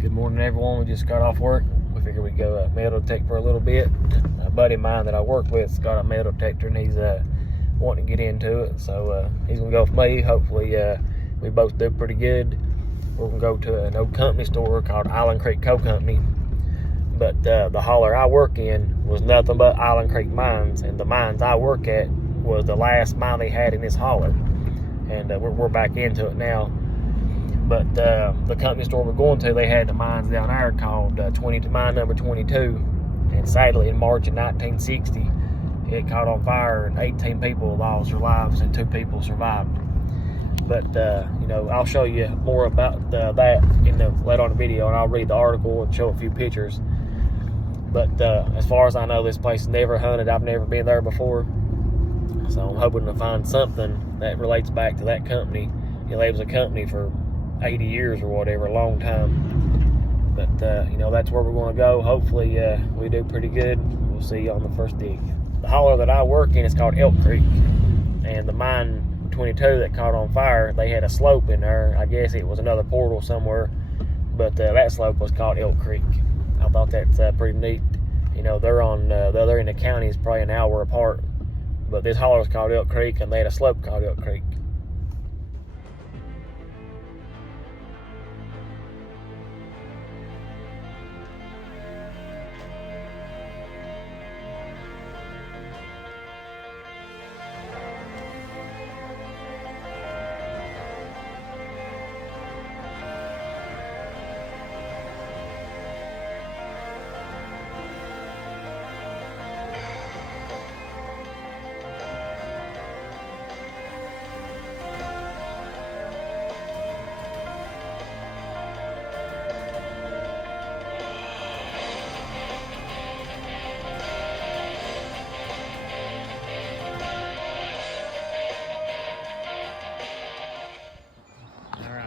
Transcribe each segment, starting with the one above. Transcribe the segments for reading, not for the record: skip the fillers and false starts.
Good morning, everyone. We just got off work. We figured we'd go metal detect for a little bit. A buddy of mine that I work with got a metal detector, and he's wanting to get into it. So he's gonna go with me. Hopefully, we both do pretty good. We're gonna go to an old company store called Island Creek Coal Company. But the holler I work in was nothing but Island Creek mines, and the mines I work at was the last mine they had in this holler. And we're back into it now. But the company store we're going to, they had the mines down there called mine number 22. And sadly, in March of 1960, it caught on fire and 18 people lost their lives and 2 people survived. But, you know, I'll show you more about that in the later on the video, and I'll read the article and show a few pictures. But as far as I know, this place is never hunted. I've never been there before. So I'm hoping to find something that relates back to that company. You know, it was a company for 80 years or whatever, a long time. But you know, that's where we're going to go. Hopefully we do pretty good. We'll see you on the first dig. The holler that I work in is called Elk Creek, and the mine 22 that caught on fire, they had a slope in there. I guess it was another portal somewhere, but that slope was called Elk Creek. I thought that's pretty neat. You know, they're on the other end of the county is probably an hour apart, but this holler was called Elk Creek, and they had a slope called Elk Creek.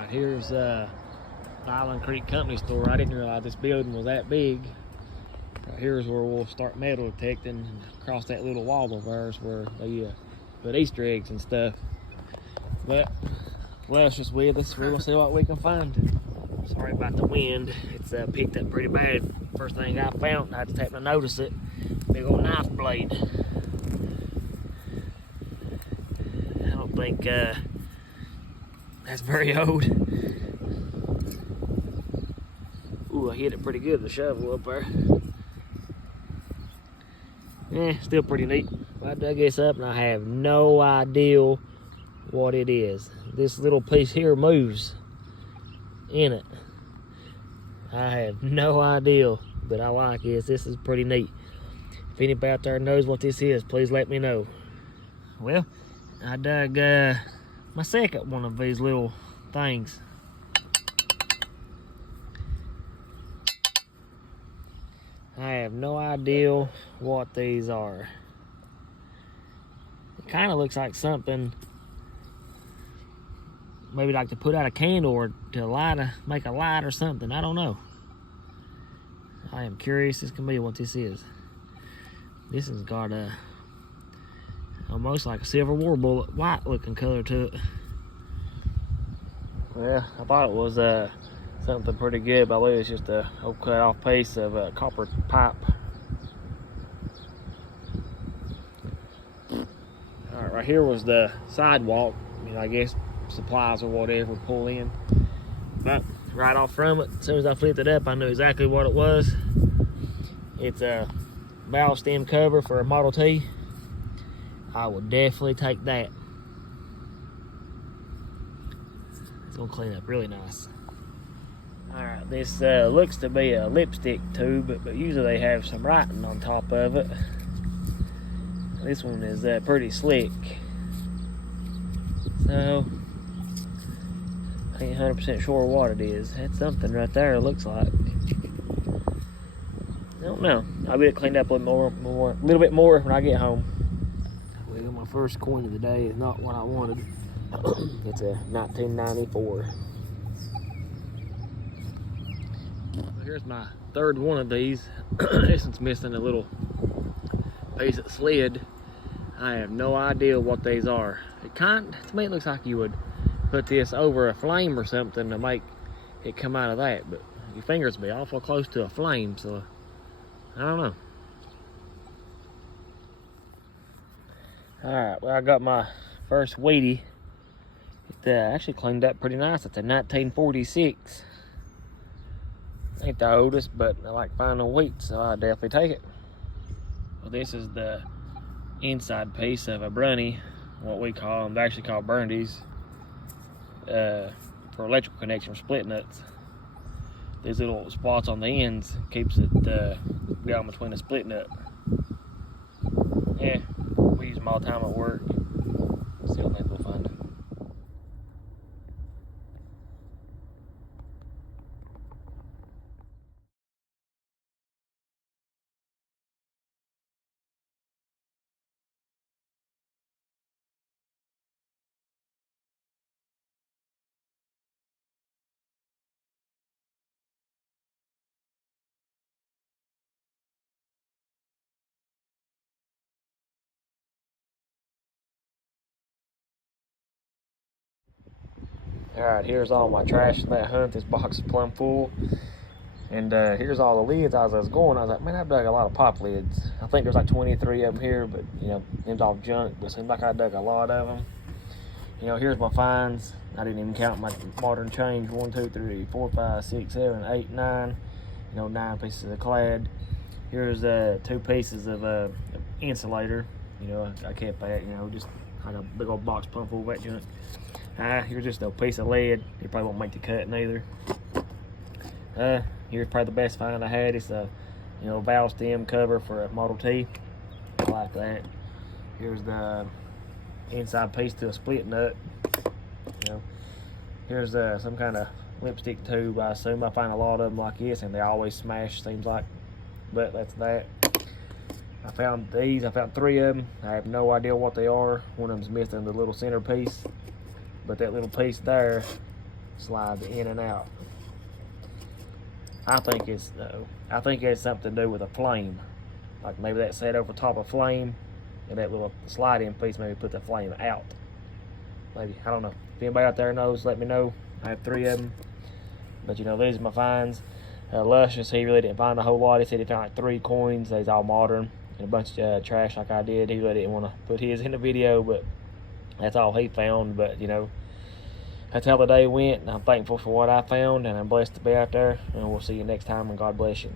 Here's the Island Creek Company store. I didn't realize this building was that big. Right here's where we'll start metal detecting. And across that little wall of ours where they put Easter eggs and stuff. But Flesh is with us. We're gonna see what we can find. Sorry about the wind. It's picked up pretty bad. First thing I found, I just happened to notice it. Big old knife blade. I don't think that's very old. Ooh, I hit it pretty good with the shovel up there. Yeah, still pretty neat. I dug this up and I have no idea what it is. This little piece here moves in it. I have no idea, but I like this. This is pretty neat. If anybody out there knows what this is, please let me know. Well, I dug my second one of these little things. I have no idea what these are. It kind of looks like something maybe like to put out a candle or to make a light or something. I don't know. I am curious as can be what this is. This has got a almost like a Civil War bullet, white looking color to it. Well, I thought it was something pretty good, but I believe it's just a old cut off piece of copper pipe. All right, right here was the sidewalk. You know, I guess supplies or whatever pull in. But right off from it, as soon as I flipped it up, I knew exactly what it was. It's a valve stem cover for a Model T. I would definitely take that. It's gonna clean up really nice. All right, this looks to be a lipstick tube, but usually they have some writing on top of it. This one is pretty slick. So, I ain't 100% sure what it is. That's something right there, it looks like. I don't know. I'll get it cleaned up a little bit more when I get home. Well, my first coin of the day is not what I wanted. It's a 1994. Here's my third one of these. This one's missing a little piece of slid. I have no idea what these are. To me it looks like you would put this over a flame or something to make it come out of that, but your fingers be awful close to a flame, so I don't know. Alright, well, I got my first Wheatie. It actually cleaned up pretty nice. It's a 1946. Ain't the oldest, but I like finding wheat, so I'll definitely take it. Well, this is the inside piece of a brunny, what we call them. They actually call burndies for electrical connection for split nuts. These little spots on the ends keeps it down between the split nut. Yeah, we use them all the time at work. See what we'll find. Alright, here's all my trash from that hunt. This box is plumb full. And here's all the lids. As I was going, I was like, man, I dug a lot of pop lids. I think there's like 23 of them here, but you know, them's all junk. But it seems like I dug a lot of them. You know, here's my finds. I didn't even count my modern change. 1, 2, 3, 4, 5, 6, 7, 8, 9. You know, 9 pieces of clad. Here's 2 pieces of insulator. You know, I kept that. You know, just had a big old box plumb full of that junk. Here's just a piece of lead. It probably won't make the cut neither. Here's probably the best find I had. It's a, you know, valve stem cover for a Model T. I like that. Here's the inside piece to a split nut. You know, here's some kind of lipstick tube. I assume I find a lot of them like this, and they always smash. Seems like, but that's that. I found these. I found 3 of them. I have no idea what they are. One of them's missing the little center piece, but that little piece there slides in and out. I think it's something to do with a flame. Like maybe that set over top of flame, and that little slide-in piece maybe put the flame out. Maybe, I don't know. If anybody out there knows, let me know. I have 3 of them. But you know, these are my finds. Luscious, he really didn't find a whole lot. He said he found like 3 coins. They's all modern, and a bunch of trash like I did. He really didn't want to put his in the video, but that's all he found. But you know, that's how the day went, and I'm thankful for what I found, and I'm blessed to be out there, and we'll see you next time, and God bless you.